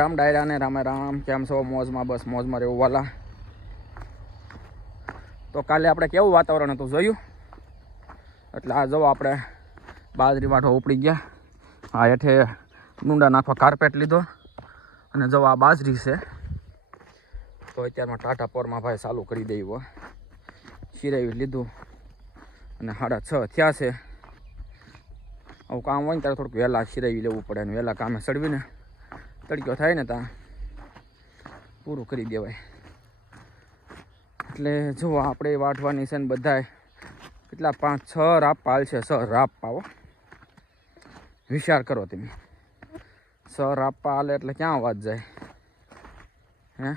રામ ડાયરા ને રામે રામ. કેમ છો? મોજમાં? બસ મોજમાં રહેવું વાલા. તો કાલે આપણે કેવું વાતાવરણ હતું જોયું? એટલે આ જો આપણે બાજરી વાઢો ઉપડી ગયા. આ હેઠે ડુંડા નાખવા કાર્પેટ લીધો અને જો આ બાજરી છે. તો અત્યારમાં ટાટા પોરમાં ભાઈ ચાલુ કરી દેવું. શિરાવી લીધું અને 6:30 થયા છે. આવું કામ હોય ને ત્યારે થોડુંક વહેલા શિરાવી લેવું પડે અને વહેલા કામે ચડવીને તડક્યો થાય ને ત્યાં પૂરું કરી દેવાય. એટલે જો આપણે વાઢવાની છે ને બધાય કેટલા 5-6 રાપ પાલ છે. 6 રાપ પાવો વિચાર કરો તમે. 6 રાપ પાલે એટલે ક્યાં વાત જાય હે?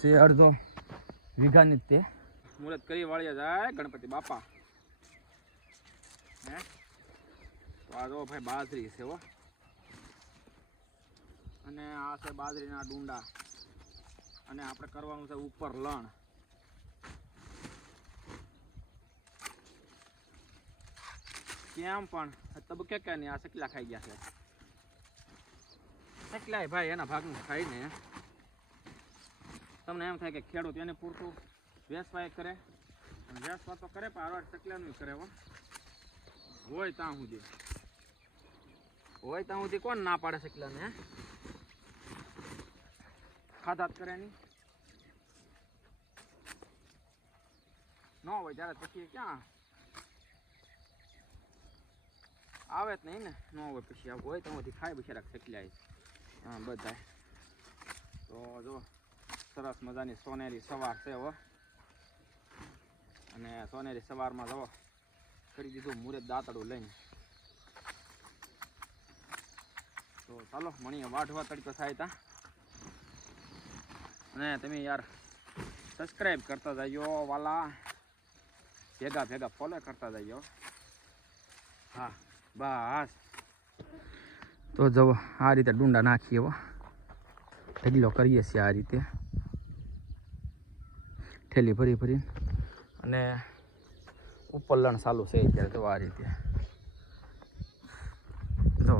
છે અડધો વીઘાની જ તે મુહૂર્ત કરી વાળીએ જાય ગણપતિ બાપા હે. તો આ જો ભાઈ બાજરી છે હો, અને આ છે બાજરીના ડુંડા, અને આપણે કરવાનું છે ઉપર લણ. કેમ પણ તબકે કે નહીં, આ સકલા ખાઈ ગયા છે. સકલાય ભાઈ એના ભાગનું ખાઈ ને તમને એમ થાય કે ખેડૂત એને પૂરતું વેસવાય કરે, અને વેસવા તો કરે પણ આરવાડ સકલાનું કરે હો. હોય ત્યાં સુધી કોણ ના પાડે સકલાને? ખાધા જ કરે નહીં ન હોય ત્યારે પછી ક્યાં આવે જ નહીં ને. ન હોય પછી હોય ત્યાં સુધી ખાય બિચારા સકલાય. હા બધા. તો જો સરસ મજાની સોનેરી સવાર છે હો, અને સોનેરી સવારમાં જો કરી દીધું મુહૂર્ત દાંતડું લઈને. તો ચાલો મણીએ વાઢવા તડકો થાય ત્યાં. અને તમે યાર સબસ્ક્રાઈબ કરતા જજો વાલા, ભેગા ફોલો કરતા જજો. હા બસ. તો જો આ રીતે ડુંડા નાખીએ હો, ઢગલો કરીએ છીએ આ રીતે થેલી ભરી અને ઉપર લણ ચાલુ છે અત્યારે. તો આ રીતે જો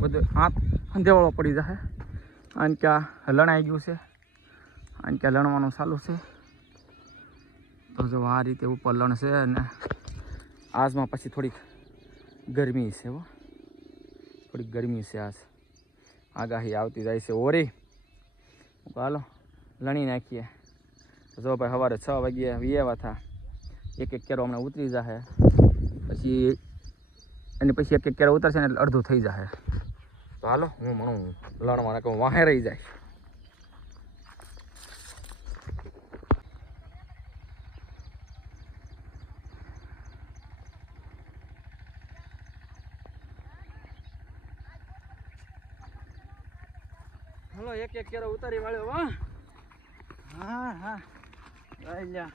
બધું હાથ અંધેવાળો પડી જશે. અને ક્યાં લણાઈ ગયું છે, અને ક્યાં લણવાનું ચાલુ છે. તો જો આ રીતે ઉપર લણ છે, અને આજમાં પછી થોડીક ગરમી છે હો, થોડીક ગરમી છે. આજ આગાહી આવતી જાય છે ઓરી. હાલો લણી નાખીએ. જો ભાઈ સવારે 6 વાગ્યે વિયેવા થા. એક કેરો હમણાં ઉતરી જશે, પછી એની પછી એક કેરો ઉતરશે ને એટલે અડધું થઈ જશે. તો હાલો હું મણું લણવા કહું વાહે રહી જાય. હલો એક કેરો ઉતારી વાળ્યો વાહ. હા લઈ લ્યા.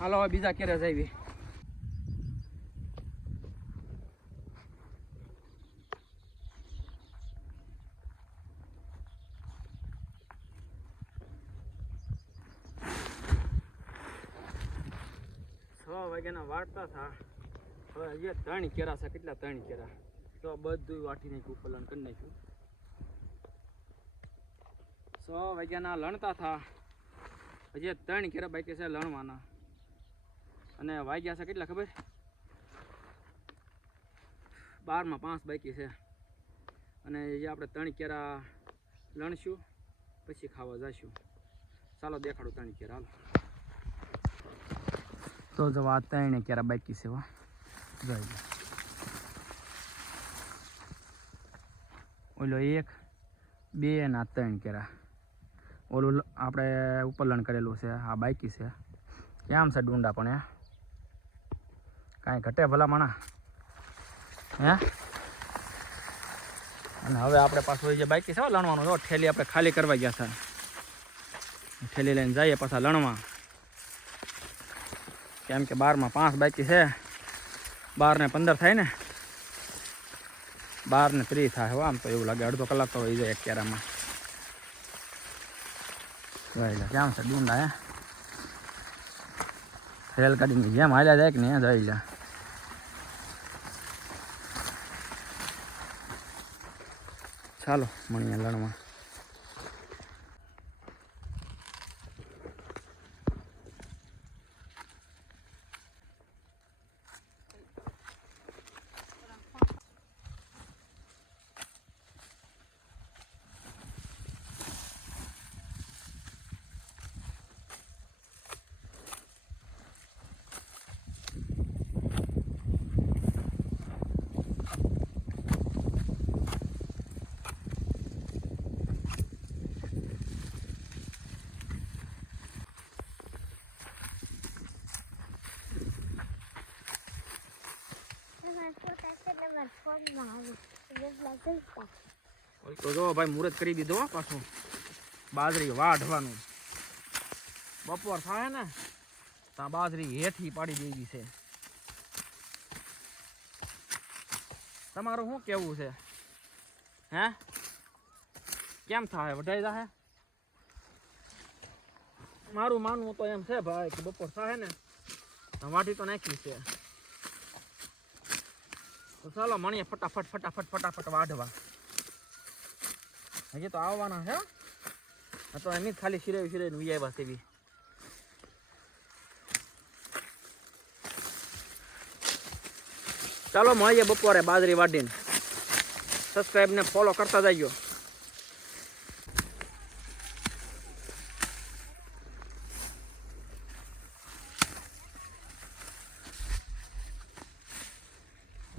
હાલો હવે બીજા કેરે જઈએ. વાગ્યાના વાળતા હતા. હવે હજી 3 કેરા છે. કેટલા 3 કેરા? તો બધું વાટી નાખ્યું, પલણ કરી નાખ્યું. 6 વાગ્યાના લણતા હતા. હજી 3 કેરા બાકી છે લણવાના. અને વાગ્યા છે કેટલા ખબર? 12 માં 5 બાકી છે. અને જે આપણે 3 કેરા લણશું પછી ખાવા જઈશું. ચાલો દેખાડું 3 કેરા. હાલો તો જો આ 3 કેરા બાકી છે હો. જોઈ ઓલો 1 2 અને 3 કેરા. ઓલું આપણે ઉપર લણ કરેલું છે, આ બાકી છે. કેમ છે ડુંડા પણ હે? કાંઈ ઘટે ભલા માણા હે? અને હવે આપણે પાછું જે બાકી છે લણવાનું, જો ઠેલી આપણે ખાલી કરવા ગયા હતા. ઠેલી લઈને જઈએ પાછા લણવા. કેમ કે 12 માં 5 બાકી છે. 12 ને 15 થાય ને, 12 ને 30 થાય હો. આમ તો એવું લાગે અડધો કલાક તો વહી જાય એક કેરામાં. કેમ છે ડુંડા હે? રેલગાડીની જેમ હાલ્યા જાય કે ને જઈ લે. ચાલો મળીએ લણમાં. તો જો ભાઈ મુહૂર્ત કરી દીધો પાછું બાજરી વાઢવાનું. બપોર થાય ને ત્યાં બાજરી હેઠી પાડી દેવી છે. તમારું શું કેવું છે? હે કેમ થાય? વઢાઈ જાય? મારું માનવું તો એમ છે ભાઈ કે બપોર થાય ને વાઢી તો નાખી છે. તો ચાલો મળીએ ફટાફટ વાઢવા. હજી તો આવવાના છે. તો એમ જ ખાલી શિરાવી ઉયાવ્યા છે એવી. ચાલો મળીએ બપોરે બાજરી વાઢીને. સબસ્ક્રાઈબ ને ફોલો કરતા જજો.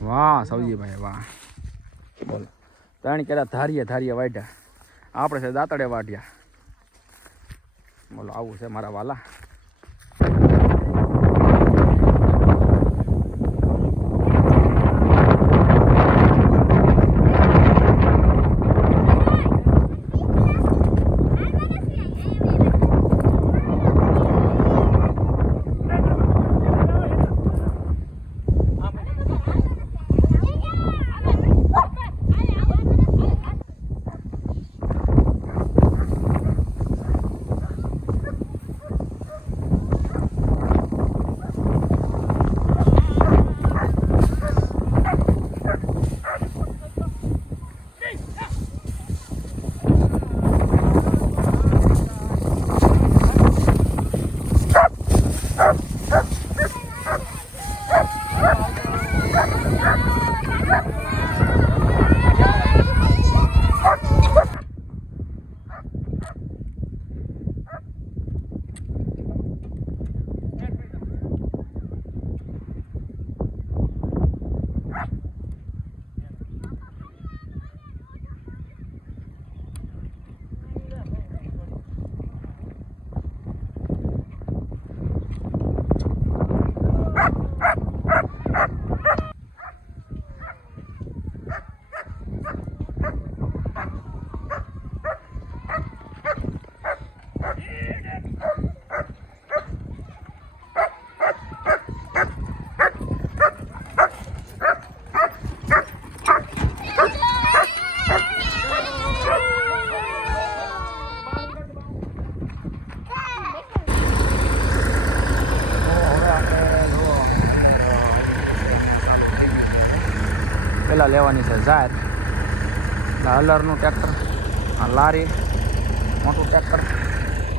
વાહ સૌજીભાઈ વાહ. બોલો ત્રણ કેરા ધારીએ વાઢ્યા. આપણે છે દાંતડે વાઢ્યા. બોલો આવું છે મારા વાલા. પેલા લેવાની છે જાહેર. હલરનું ટ્રેક્ટર, આ લારી મોટું ટ્રેક્ટર,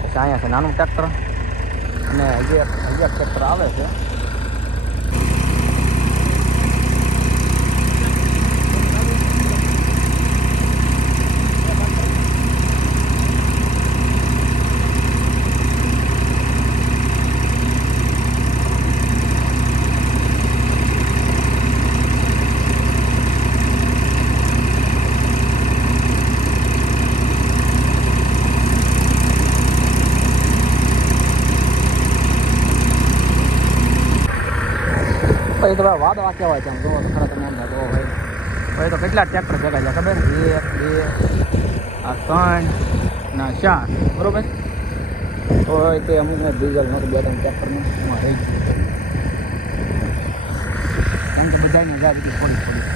પછી અહીંયા છે નાનું ટ્રેક્ટર અને હજી એક ટ્રેક્ટર આવે છે. પછી તો ભાઈ વાદળા કહેવાય છે. આમ જોવો તો ખરા તમે એમ જો ભાઈ પછી તો કેટલા ટ્રેક્ટર ભેગા છે ખબર? 1 2 આ 3 ના 4 બરોબર. તો તે અમુક ડીઝલ નહોતું 2 3 ટ્રેક્ટરનું એમાં રહી ગયું. એમ તો બધાને જાય થોડી